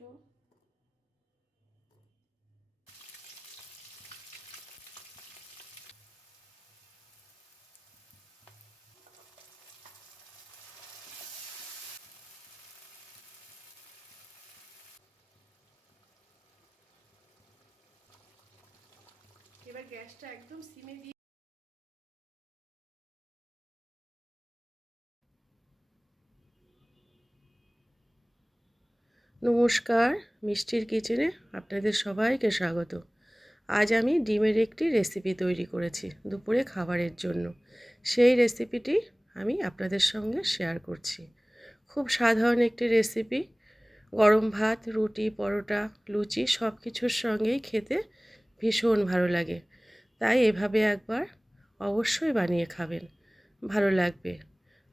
Tomato এবার গ্যাসটা একদম সিমে দিয়ে নমস্কার, মিষ্টির কিচেনে আপনাদের সবাইকে স্বাগত। আজ আমি ডিমের একটি রেসিপি তৈরি করেছি দুপুরে খাবারের জন্য। সেই রেসিপিটি আমি আপনাদের সঙ্গে শেয়ার করছি। খুব সাধারণ একটি রেসিপি গরম ভাত, রুটি, পরোটা, লুচি সব কিছুর সঙ্গেই খেতে ভীষণ ভালো লাগে। তাই এভাবে একবার অবশ্যই বানিয়ে খাবেন। ভালো লাগবে।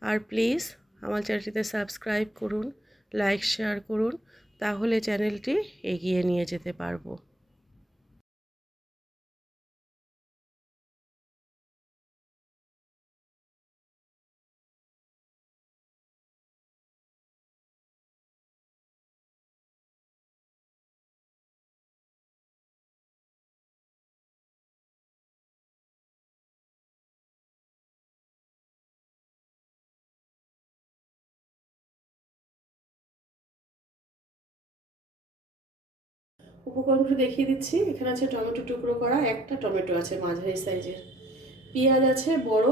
আর প্লিজ আমার চ্যানেলটিতে সাবস্ক্রাইব করুন লাইক শেয়ার করুন। তাহলে চ্যানেলটি এগিয়ে নিয়ে যেতে পারব। উপকরণগুলো দেখিয়ে দিচ্ছি। এখানে আছে টমেটো টুকরো করা, একটা টমেটো আছে মাঝারি সাইজের। পেঁয়াজ আছে বড়,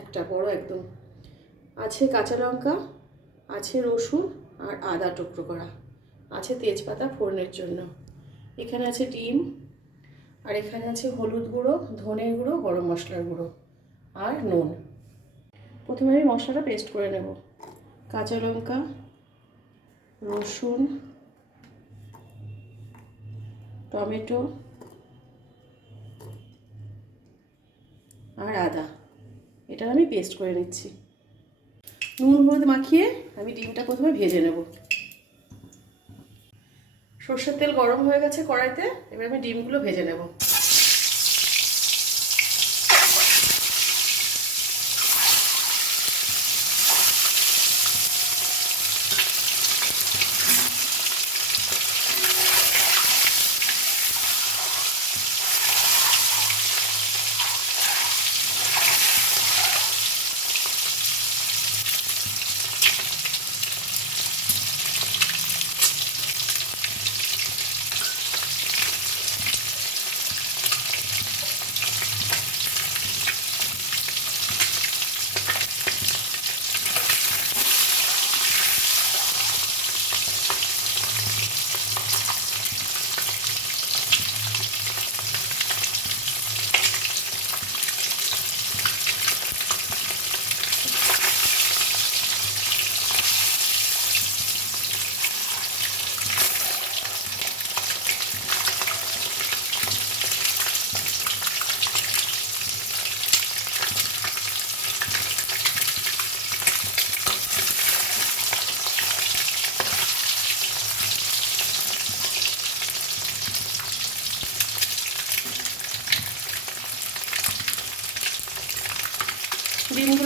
একটা বড় একদম। আছে কাঁচা লঙ্কা, আছে রসুন আর আদা টুকরো করা। আছে তেজপাতা ফোড়নের জন্য। এখানে আছে ডিম আর এখানে আছে হলুদ গুঁড়ো, ধনে গুঁড়ো, গরম মশলার গুঁড়ো আর নুন। প্রথমে আমি মশলাটা পেস্ট করে নেব। কাঁচা লঙ্কা, রসুন টমেটো আর আদা। এটা আমি পেস্ট করে নিচ্ছি। নুন হলুদ মাখিয়ে আমি ডিমটা প্রথমে ভেজে নেব। সর্ষের তেল গরম হয়ে গেছে কড়াইতে, এবার আমি ডিমগুলো ভেজে নেব।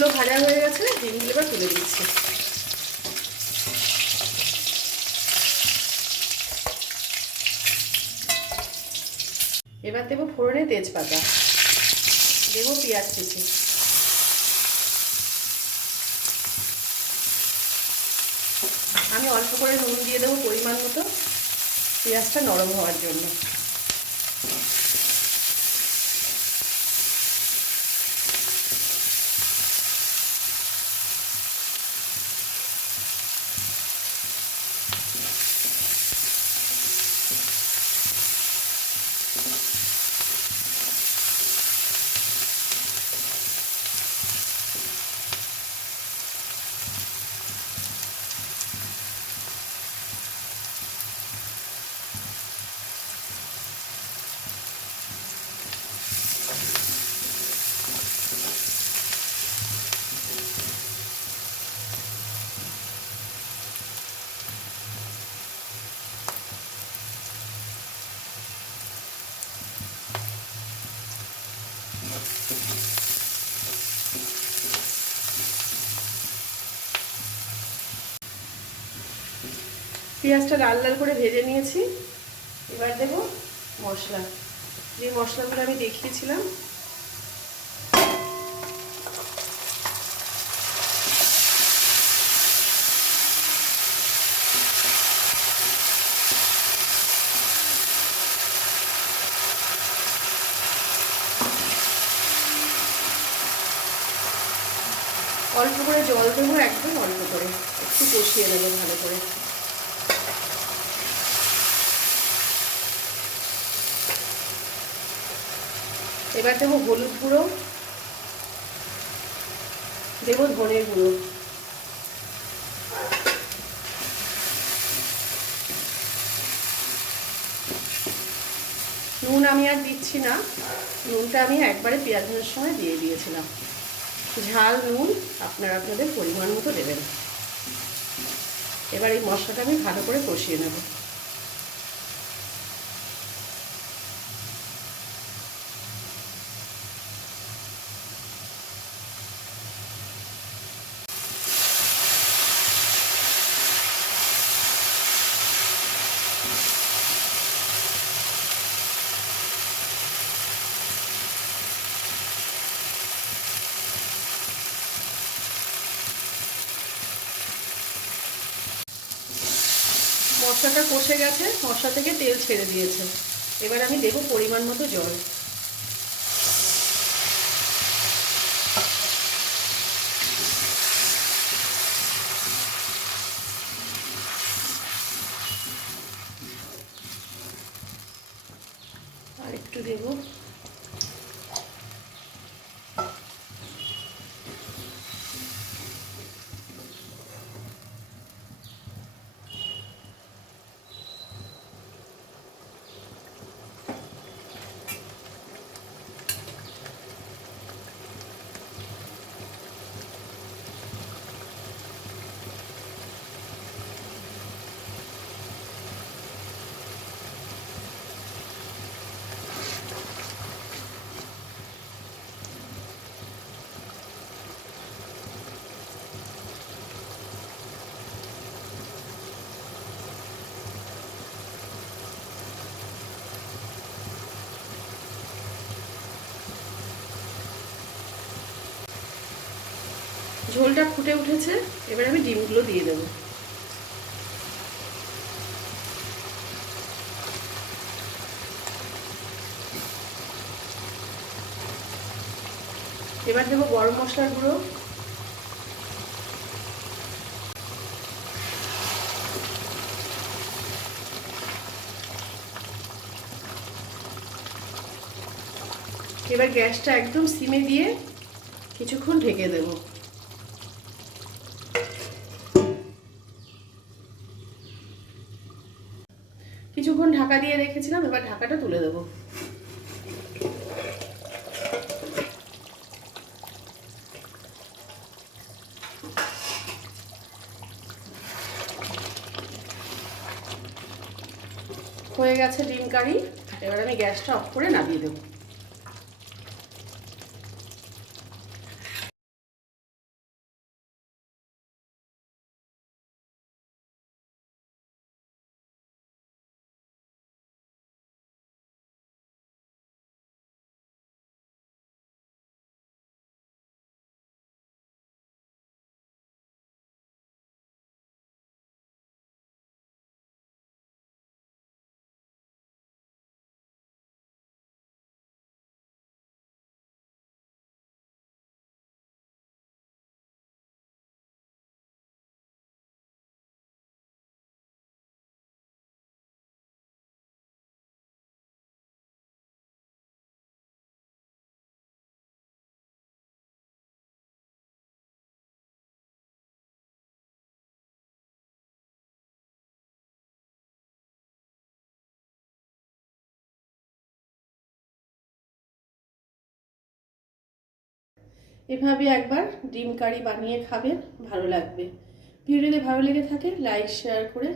ডিমগুলো ভাজা হয়ে গেছে ডিমগুলো এবার তুলে দিচ্ছি। এবার দেবো ফোড়নে তেজপাতা। দেবো পেঁয়াজ কুচি। আমি অল্প করে নুন দিয়ে দেবো পরিমাণ মতো। পেঁয়াজটা নরম হওয়ার জন্য। পেঁয়াজটা লাল লাল করে ভেজে নিয়েছি। এবার দেবো মশলা। যে মশলাগুলো আমি দেখিয়েছিলাম। অল্প করে জল দেবো, একদম অল্প করে। একটু কষিয়ে নেব ভালো করে। এবার দেবো হলুদ গুঁড়ো। দেবো ধনের গুঁড়ো। নুন আমি আর দিচ্ছি না। নুনটা আমি একবারে পেঁয়াজ ভাজার সময় দিয়ে দিয়েছিলাম। ঝাল নুন আপনারা আপনাদের পরিমাণ মতো দেবেন। এবার এই মশলাটা আমি ভালো করে কষিয়ে নেব। মশলাটা কষে গেছে, মশলা থেকে তেল ছেড়ে দিয়েছে। এবার আমি দেবো পরিমাণ মতো জল। আর একটু দেবো ঝোলটা ফুটে উঠেছে, এবার আমি ডিমগুলো দিয়ে দেবো। এবার দেবো গরম মশলার গুঁড়ো। এবার গ্যাসটা একদম সিমে দিয়ে কিছুক্ষণ ঢেকে দেবো কিছুক্ষণ ঢাকা দিয়ে রেখেছিলাম, এবার ঢাকাটা তুলে দেবো। হয়ে গেছে ডিম কারি, এবার আমি গ্যাসটা অফ করে নামিয়ে দেবো। এভাবে একবার ডিম কারি বানিয়ে খাবেন, ভালো লাগবে। ভিডিওটি ভালো লেগে থাকে, লাইক, শেয়ার করে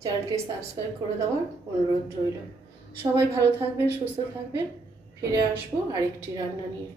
চ্যানেলটি সাবস্ক্রাইব করে দেওয়ার অনুরোধ রইল। সবাই ভালো থাকবেন, সুস্থ থাকবেন। ফিরে আসব আরেকটি রান্না নিয়ে।